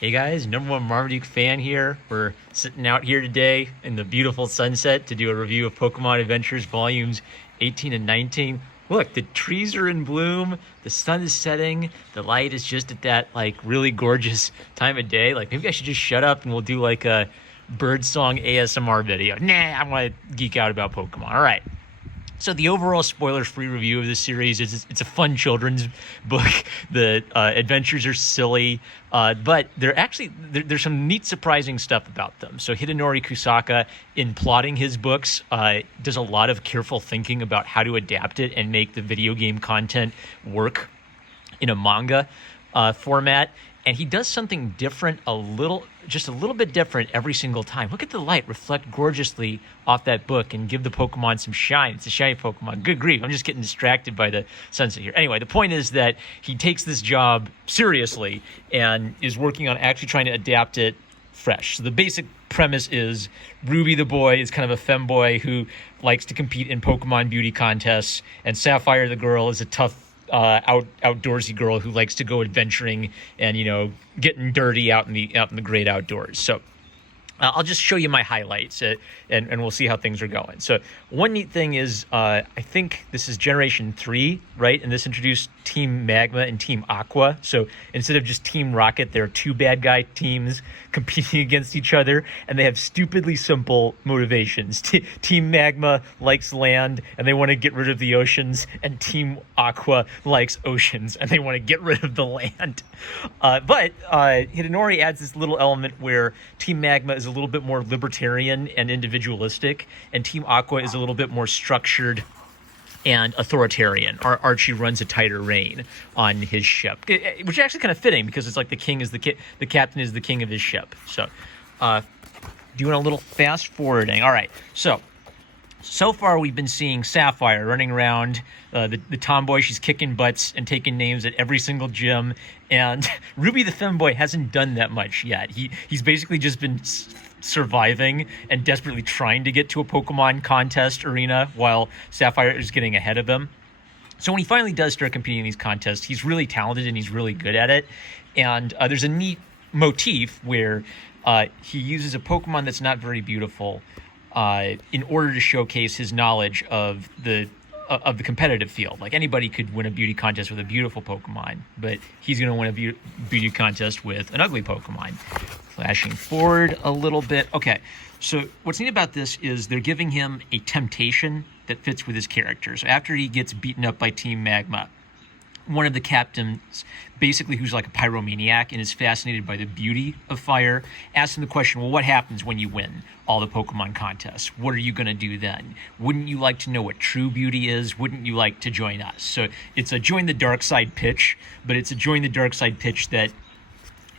Hey guys, number one Marmaduke fan here. We're sitting out here today in the beautiful sunset to do a review of Pokemon Adventures volumes 18 and 19. Look, the trees are in bloom, the sun is setting, the light is just at that really gorgeous time of day. Maybe I should just shut up and we'll do a birdsong ASMR video. Nah, I want to geek out about Pokemon. All right. So the overall spoiler-free review of this series is it's a fun children's book. The adventures are silly, but there's some neat, surprising stuff about them. So Hidenori Kusaka, in plotting his books, does a lot of careful thinking about how to adapt it and make the video game content work in a manga format. And he does something different, just a little bit different every single time. Look at the light reflect gorgeously off that book and give the Pokemon some shine. It's a shiny Pokemon. Good grief, I'm just getting distracted by the sunset here. Anyway, the point is that he takes this job seriously and is working on actually trying to adapt it fresh. So the basic premise is Ruby the boy is kind of a femboy who likes to compete in Pokemon beauty contests, and Sapphire the girl is a tough outdoorsy girl who likes to go adventuring and getting dirty out in the great outdoors. So I'll just show you my highlights and we'll see how things are going. So one neat thing is I think this is Generation 3, right? And this introduced Team Magma and Team Aqua. So instead of just Team Rocket, there are two bad guy teams competing against each other, and they have stupidly simple motivations. Team Magma likes land and they want to get rid of the oceans, and Team Aqua likes oceans and they want to get rid of the land. But Hidenori adds this little element where Team Magma is a little bit more libertarian and individualistic, and Team Aqua is a little bit more structured and authoritarian. Archie runs a tighter rein on his ship, which is actually kind of fitting because it's like the captain is the king of his ship. So, doing a little fast forwarding. All right, so far we've been seeing Sapphire running around, the tomboy. She's kicking butts and taking names at every single gym, and Ruby the femboy hasn't done that much yet. He's basically just been surviving and desperately trying to get to a Pokemon contest arena while Sapphire is getting ahead of him. So when he finally does start competing in these contests, he's really talented and he's really good at it. And there's a neat motif where he uses a Pokemon that's not very beautiful in order to showcase his knowledge of the competitive field. Like, anybody could win a beauty contest with a beautiful Pokemon, but he's going to win a beauty contest with an ugly Pokemon. Flashing forward a little bit. Okay, so what's neat about this is they're giving him a temptation that fits with his character. So after he gets beaten up by Team Magma, one of the captains, basically who's like a pyromaniac and is fascinated by the beauty of fire, asks him the question, well, what happens when you win all the Pokemon contests? What are you going to do then? Wouldn't you like to know what true beauty is? Wouldn't you like to join us? So it's a join the dark side pitch, but it's a join the dark side pitch that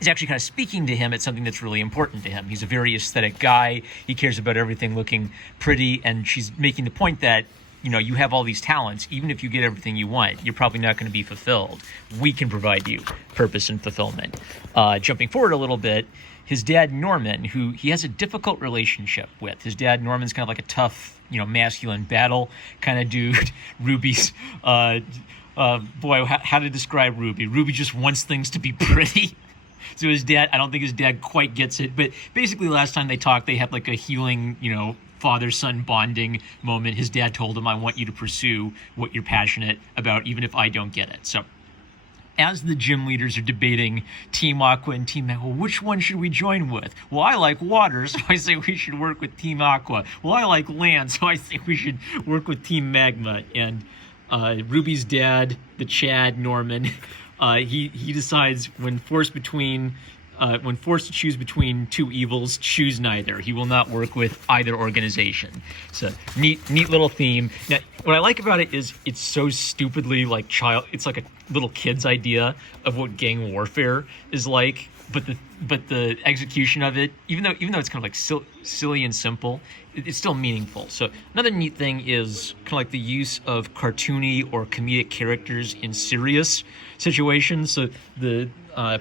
is actually kind of speaking to him at something that's really important to him. He's a very aesthetic guy. He cares about everything looking pretty, and she's making the point that you have all these talents. Even if you get everything you want, you're probably not going to be fulfilled. We can provide you purpose and fulfillment. Jumping forward a little bit, his dad, Norman, who he has a difficult relationship with. His dad, Norman's kind of like a tough, masculine battle kind of dude. Ruby's, boy, how to describe Ruby? Ruby just wants things to be pretty. So his dad, I don't think his dad quite gets it, but basically last time they talked, they had like a healing, father-son bonding moment. His dad told him, I want you to pursue what you're passionate about, even if I don't get it. So as the gym leaders are debating Team Aqua and Team Magma, well, which one should we join with? Well, I like water, so I say we should work with Team Aqua. Well, I like land, so I think we should work with Team Magma. And Ruby's dad, the Chad, Norman, he decides when forced to choose between two evils, choose neither. He will not work with either organization. It's a neat little theme. Now, what I like about it is it's so stupidly it's like a little kid's idea of what gang warfare is like, but the execution of it, even though it's kind of like silly and simple, it's still meaningful. So another neat thing is kind of like the use of cartoony or comedic characters in serious situations. So the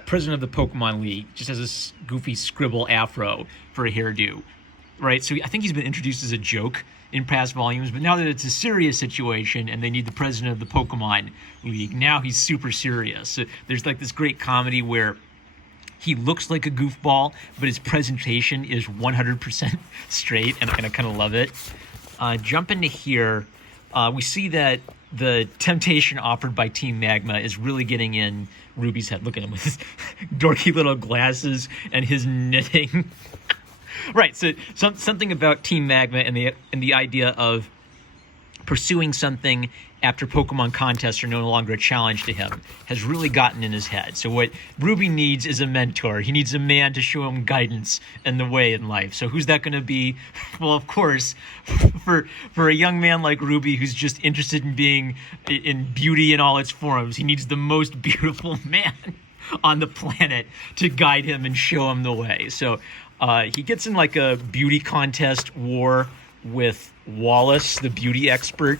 president of the Pokemon League just has this goofy scribble afro for a hairdo, right? So I think he's been introduced as a joke in past volumes, but now that it's a serious situation and they need the president of the Pokemon League, now he's super serious. So there's like this great comedy where He looks like a goofball, but his presentation is 100% straight, and I kind of love it. Jump into here, we see that the temptation offered by Team Magma is really getting in Ruby's head. Look at him with his dorky little glasses and his knitting. Right, so something about Team Magma and the idea of pursuing something after Pokemon contests are no longer a challenge to him has really gotten in his head. So what Ruby needs is a mentor. He needs a man to show him guidance and the way in life. So who's that going to be? Well, of course, for a young man like Ruby who's just interested in being in beauty in all its forms, he needs the most beautiful man on the planet to guide him and show him the way. So he gets in like a beauty contest war with Wallace, the beauty expert.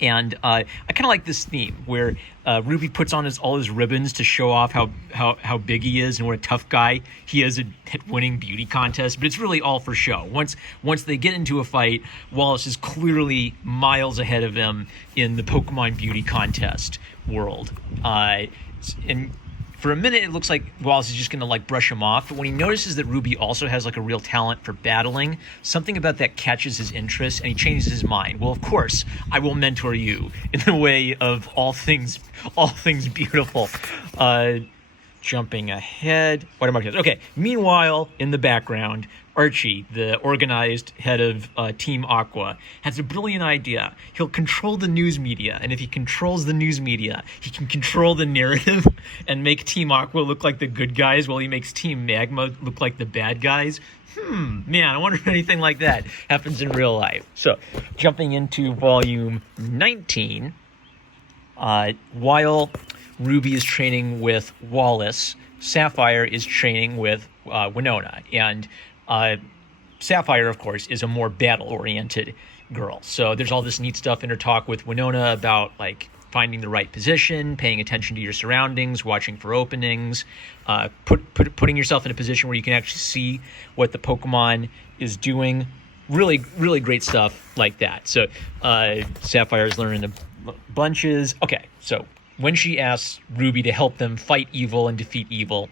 And I kind of like this theme where Ruby puts on all his ribbons to show off how big he is and what a tough guy he is at winning beauty contests. But it's really all for show. Once they get into a fight, Wallace is clearly miles ahead of him in the Pokemon beauty contest world. And for a minute, it looks like Wallace is just going to like brush him off. But when he notices that Ruby also has like a real talent for battling, something about that catches his interest and he changes his mind. Well, of course, I will mentor you in the way of all things beautiful. Jumping ahead. What am I doing? Okay. Meanwhile, in the background, Archie, the organized head of Team Aqua, has a brilliant idea. He'll control the news media, and if he controls the news media, he can control the narrative and make Team Aqua look like the good guys while he makes Team Magma look like the bad guys. Man, I wonder if anything like that happens in real life. So, jumping into volume 19, while Ruby is training with Wallace, Sapphire is training with Winona, and Sapphire, of course, is a more battle-oriented girl. So there's all this neat stuff in her talk with Winona about like finding the right position, paying attention to your surroundings, watching for openings, putting yourself in a position where you can actually see what the Pokemon is doing. Really, really great stuff like that. So Sapphire is learning the bunches. Okay, so when she asks Ruby to help them fight evil and defeat evil,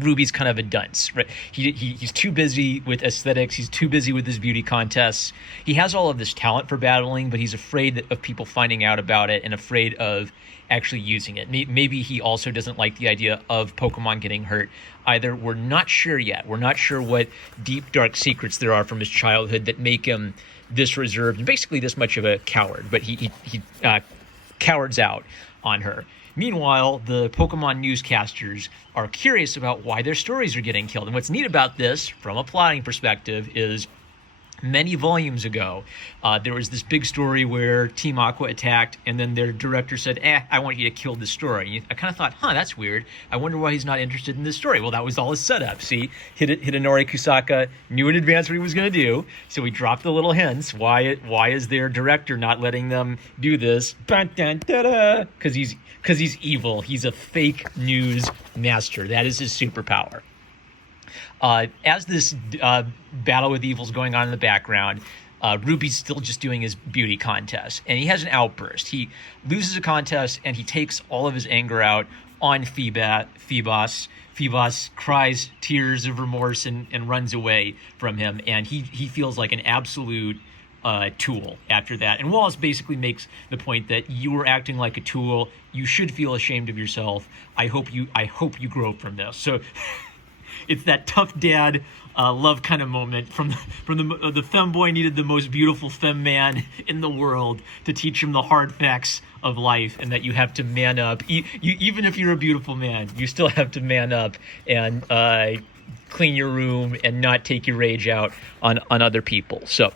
Ruby's kind of a dunce, right? He's too busy with aesthetics. He's too busy with his beauty contests. He has all of this talent for battling, but he's afraid of people finding out about it and afraid of actually using it. Maybe he also doesn't like the idea of Pokemon getting hurt either. We're not sure yet. We're not sure what deep, dark secrets there are from his childhood that make him this reserved and basically this much of a coward. But he cowards out on her. Meanwhile, the Pokemon newscasters are curious about why their stories are getting killed. And what's neat about this, from a plotting perspective, is many volumes ago, there was this big story where Team Aqua attacked, and then their director said, I want you to kill this story. And I kind of thought, that's weird. I wonder why he's not interested in this story. Well, that was all his setup. See, Hidenori Kusaka knew in advance what he was going to do, so he dropped the little hints. Why is their director not letting them do this? Because he's evil. He's a fake news master. That is his superpower. As this battle with evil's going on in the background, Ruby's still just doing his beauty contest, and he has an outburst. He loses a contest, and he takes all of his anger out on Phoebos. Phoebos cries tears of remorse and runs away from him, and he feels like an absolute tool after that. And Wallace basically makes the point that you were acting like a tool. You should feel ashamed of yourself. I hope you grow from this. So it's that tough dad love kind of moment from the femboy needed the most beautiful femme man in the world to teach him the hard facts of life, and that you have to man up. Even if you're a beautiful man, you still have to man up and clean your room and not take your rage out on other people. So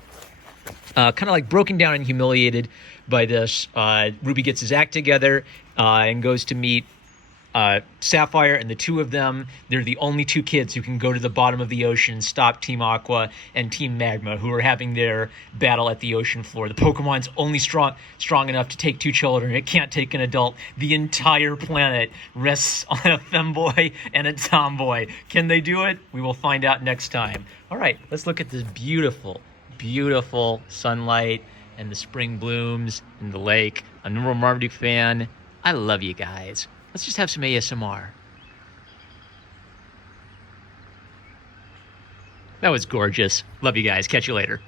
kind of like broken down and humiliated by this, Ruby gets his act together and goes to meet Sapphire, and the two of them, they're the only two kids who can go to the bottom of the ocean, stop Team Aqua and Team Magma, who are having their battle at the ocean floor. The Pokemon's only strong enough to take two children. It can't take an adult. The entire planet rests on a femboy and a tomboy. Can they do it? We will find out next time. All right, let's look at this beautiful, beautiful sunlight and the spring blooms and the lake. I'm a Marmaduke fan. I love you guys. Let's just have some ASMR. That was gorgeous. Love you guys. Catch you later.